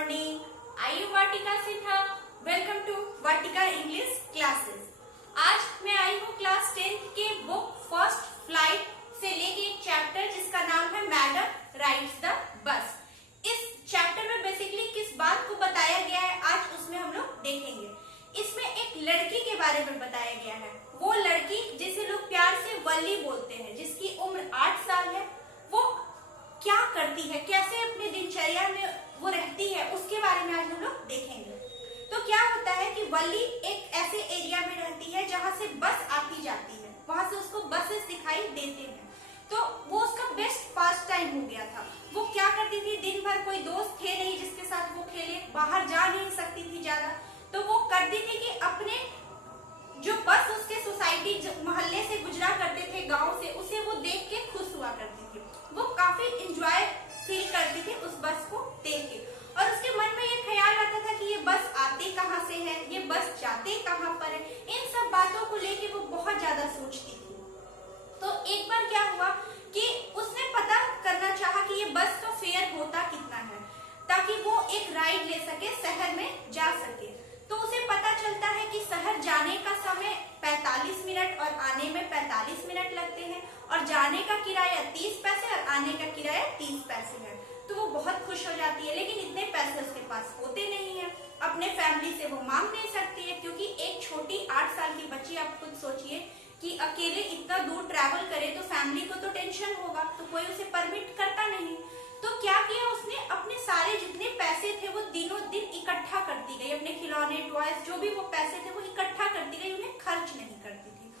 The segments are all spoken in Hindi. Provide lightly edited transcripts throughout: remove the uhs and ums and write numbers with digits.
morning. I am Vartika Sinha. Welcome to Vartika English Classes. आज मैं आई हूँ क्लास 10th के बुक फर्स्ट फ्लाइट से लेके एक चैप्टर जिसका नाम है मैडम राइड्स द बस। इस चैप्टर में बेसिकली किस बात को बताया गया है आज उसमें हम लोग देखेंगे। इसमें एक लड़की के बारे में बताया गया है। वो लड़की जिसे लोग प्यार से वल्ली बोलते हैं, जिसकी उम्र 8 साल है, वो क्या करती है, कैसे अपने दिनचर्या में वो रहती है, उसके बारे में आज हम लोग देखेंगे। तो क्या होता है कि वल्ली एक ऐसे एरिया में रहती है जहाँ से बस आती जाती है, वहां से उसको बसेस दिखाई देते हैं। तो वो उसका बेस्ट पास टाइम हो गया था। वो क्या करती थी, दिन भर कोई दोस्त थे नहीं जिसके साथ वो खेले, बाहर जा नहीं सकती थी ज्यादा, तो वो करती थी कि अपने जो बस उसके सोसाइटी मोहल्ले से गुजरा करते थे, गांव से, उसे वो देख के खुश हुआ करती थी। वो काफी इंजॉय फील करती थी उस बस को देख के, और उसके मन में ये ख्याल आता था कि ये बस आते कहाँ से है, ये बस जाते कहाँ पर है। इन सब बातों को लेके वो बहुत ज्यादा सोचती थी। तो एक बार क्या हुआ कि उसने पता करना चाहा कि ये बस का फेयर होता कितना है, ताकि वो एक राइड ले सके, शहर में जा सके। तो उसे पता चलता है कि शहर जाने का समय 45 मिनट और आने में 45 मिनट लगते हैं, और जाने का किराया 30 पैसे और आने का किराया 30 पैसे है। तो वो बहुत खुश हो जाती है, लेकिन इतने पैसे उसके पास होते नहीं है, अपने फैमिली से वो मांग नहीं सकती है, क्योंकि एक छोटी 8 साल की बच्ची, आप खुद सोचिए कि अकेले इतना दूर ट्रैवल करे तो फैमिली को तो टेंशन होगा, तो कोई उसे परमिट करता नहीं। तो क्या किया उसने, अपने सारे जितने पैसे थे वो दिनों दिन इकट्ठा करती गई, अपने खिलौने, टॉयज, जो भी वो पैसे थे वो इकट्ठा करती गई, उन्हें खर्च नहीं करती थी।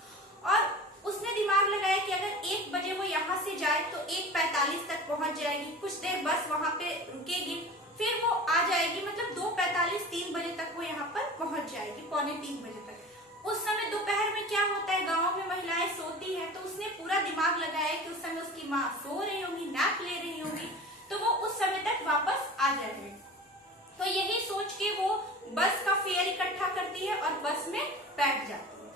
और उसने दिमाग लगाया कि अगर 1 बजे वो यहाँ से जाए तो 1:45 तक पहुंच जाएगी, कुछ देर बस वहां पे रुकेगी, फिर वो आ जाएगी, मतलब 2:45 3 बजे तक वो यहाँ पर पहुंच जाएगी, 2:45 बजे तक। उस समय दोपहर में क्या होता है, गाँव में महिलाएं सोती है, तो उसने पूरा दिमाग लगाया कि उस समय उसकी माँ सो रही होगी, नैप ले रही होगी, तो वो उस समय तक वापस आ जाएगी। तो यही सोच के वो बस का फेयर इकट्ठा करती है और बस में बैठ जाती है।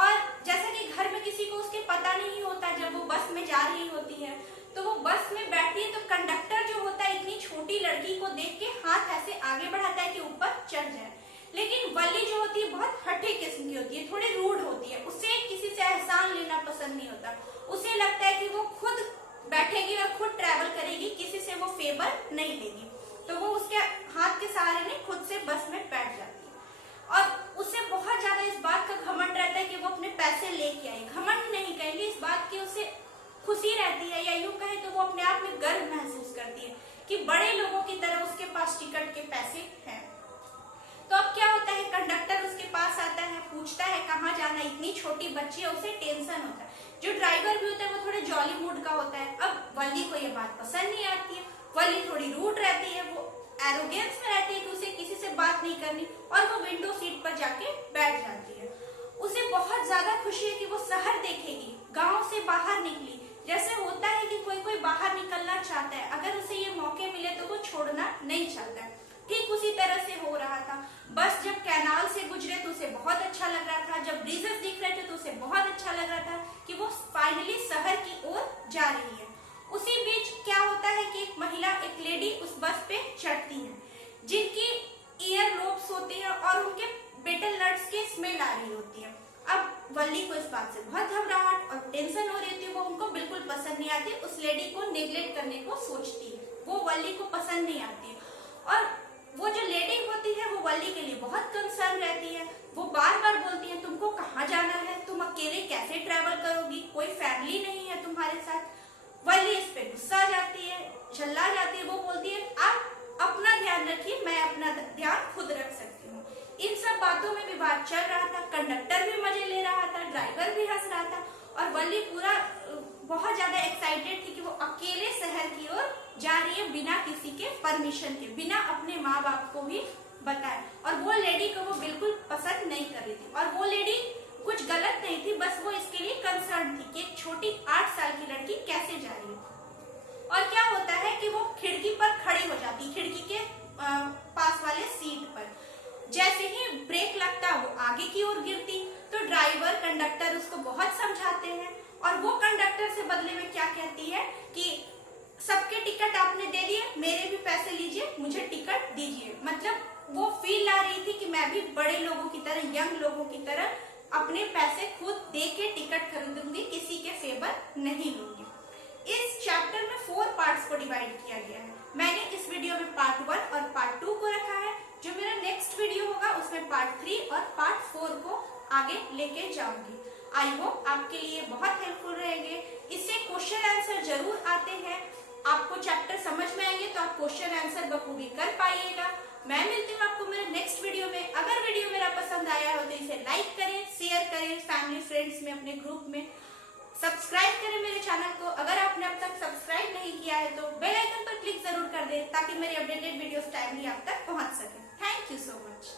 और जैसा कि घर में किसी को उसके पता नहीं होता, जब वो बस में जा रही होती है तो वो बस में बैठती है, तो कंडक्टर जो होता है इतनी छोटी लड़की को देख के हाथ ऐसे आगे बढ़ाता है कि ऊपर चढ़ जाए। लेकिन वल्ली जो होती है बहुत हठी किस्म की होती है, थोड़ी रूड होती है, उसे किसी से एहसान लेना पसंद नहीं होता। उसे लगता है कि वो खुद बैठेगी और खुद ट्रैवल करेगी, किसी से वो फेवर नहीं लेगी। तो वो उसके हाथ के सहारे नहीं, खुद से बस में बैठ जाती है। और उसे बहुत ज्यादा इस बात का घमंड रहता है कि वो अपने पैसे लेके आई। घमंड नहीं कहेंगे, इस बात की उसे खुशी रहती है, या यूं कहे तो वो अपने आप में गर्व महसूस करती है कि बड़े लोगों की तरह उसके पास टिकट के पैसे हैं। तो अब क्या होता है, कंडक्टर उसके पास आता है, पूछता है कहाँ जाना, इतनी छोटी बच्ची है, उसे टेंशन होता है। जो ड्राइवर भी होता है वो थोड़े जॉली मूड का होता है। अब वल्ली को ये बात पसंद नहीं आती है, वल्ली थोड़ी रूड रहती है, वो एरोगेंस में रहती है कि उसे किसी से बात नहीं करनी, और वो विंडो सीट पर जाके बैठ जाती है। उसे बहुत ज्यादा खुशी है कि वो शहर देखेगी, गाँव से बाहर निकली। जैसे होता है कि कोई कोई बाहर निकलना चाहता है, अगर उसे ये मौके मिले तो वो छोड़ना नहीं चाहता है। ठीक उसी तरह से हो रहा था। बस जब कैनाल से गुजरे तो उसे बहुत अच्छा लग रहा था, जब ब्रिजेस दिख रहे थे तो उसे बहुत अच्छा लग रहा था कि वो फाइनली शहर की ओर जा रही है। उसी बीच क्या होता है कि एक महिला, एक लेडी उस बस पे चढ़ती है, जिनकी ईयर लोब्स होती है और उनके बेटल नट्स की स्मेल आ रही होती है। अब वल्ली को इस बात से बहुत घबराहट और टेंशन हो रही होती है, वो उनको बिल्कुल पसंद नहीं आती, उस लेडी को नेग्लेक्ट करने को सोचती है, वो वल्ली को पसंद नहीं आती है। और वो जो लेडी होती है वो वल्ली के लिए बहुत कंसर्न रहती है, वो बार बार बोलती है तुमको कहाँ जाना है, तुम अकेले कैसे ट्रैवल करोगी, कोई फैमिली नहीं है तुम्हारे साथ। वल्ली इस पे गुस्सा आ जाती है, झल्ला जाती है, वो बोलती है आप अपना ध्यान रखिए, मैं अपना ध्यान खुद रख सकती हूँ। इन सब बातों में विवाद चल रहा था, कंडक्टर भी मजे ले रहा था, ड्राइवर भी हंस रहा था, और वल्ली पूरा बहुत ज्यादा एक्साइटेड थी कि वो अकेले शहर की ओर जा रही है, बिना किसी के परमिशन के, बिना अपने माँ बाप को भी बताए। और वो लेडी को वो बिल्कुल पसंद नहीं कर रही थी, और वो लेडी कुछ गलत नहीं थी, बस वो इसके लिए कंसर्न थी कि एक छोटी 8 साल की लड़की कैसे जा रही है। और क्या होता है कि वो खिड़की पर खड़ी हो जाती, खिड़की के पास वाले सीट पर। जैसे ही ब्रेक लगता वो आगे की ओर गिरती, तो ड्राइवर, कंडक्टर उसको बहुत समझाते हैं, और वो कंडक्टर से बदले में क्या कहती है कि सबके टिकट आपने दे दिए, मेरे भी पैसे लीजिए, मुझे टिकट दीजिए। मतलब वो फील ला रही थी कि मैं भी बड़े लोगों की तरह, यंग लोगों की तरह अपने पैसे खुद दे के टिकट खरीदूंगी, किसी के फेवर नहीं लूंगी। इस चैप्टर में 4 पार्ट्स को डिवाइड किया गया है। मैंने इस वीडियो में पार्ट 1 और पार्ट 2 को रखा है। जो मेरा नेक्स्ट वीडियो होगा उसमें पार्ट 3 और पार्ट 4 को आगे लेके जाऊंगी। आई होप आपके लिए बहुत हेल्पफुल रहेंगे। इससे क्वेश्चन आंसर जरूर आते हैं। आपको चैप्टर समझ में आएंगे तो आप क्वेश्चन आंसर बखूबी कर पाइएगा। मैं मिलती हूँ आपको मेरे नेक्स्ट वीडियो में। अगर वीडियो मेरा पसंद आया हो तो इसे लाइक करें, शेयर करें, फैमिली फ्रेंड्स में, अपने ग्रुप में सब्सक्राइब करें मेरे चैनल को। अगर आपने अब तक सब्सक्राइब नहीं किया है तो बेल आइकन पर क्लिक जरूर कर दें ताकि मेरी अपडेटेड वीडियोस टाइमली आप तक पहुंच सके। Thank you so much.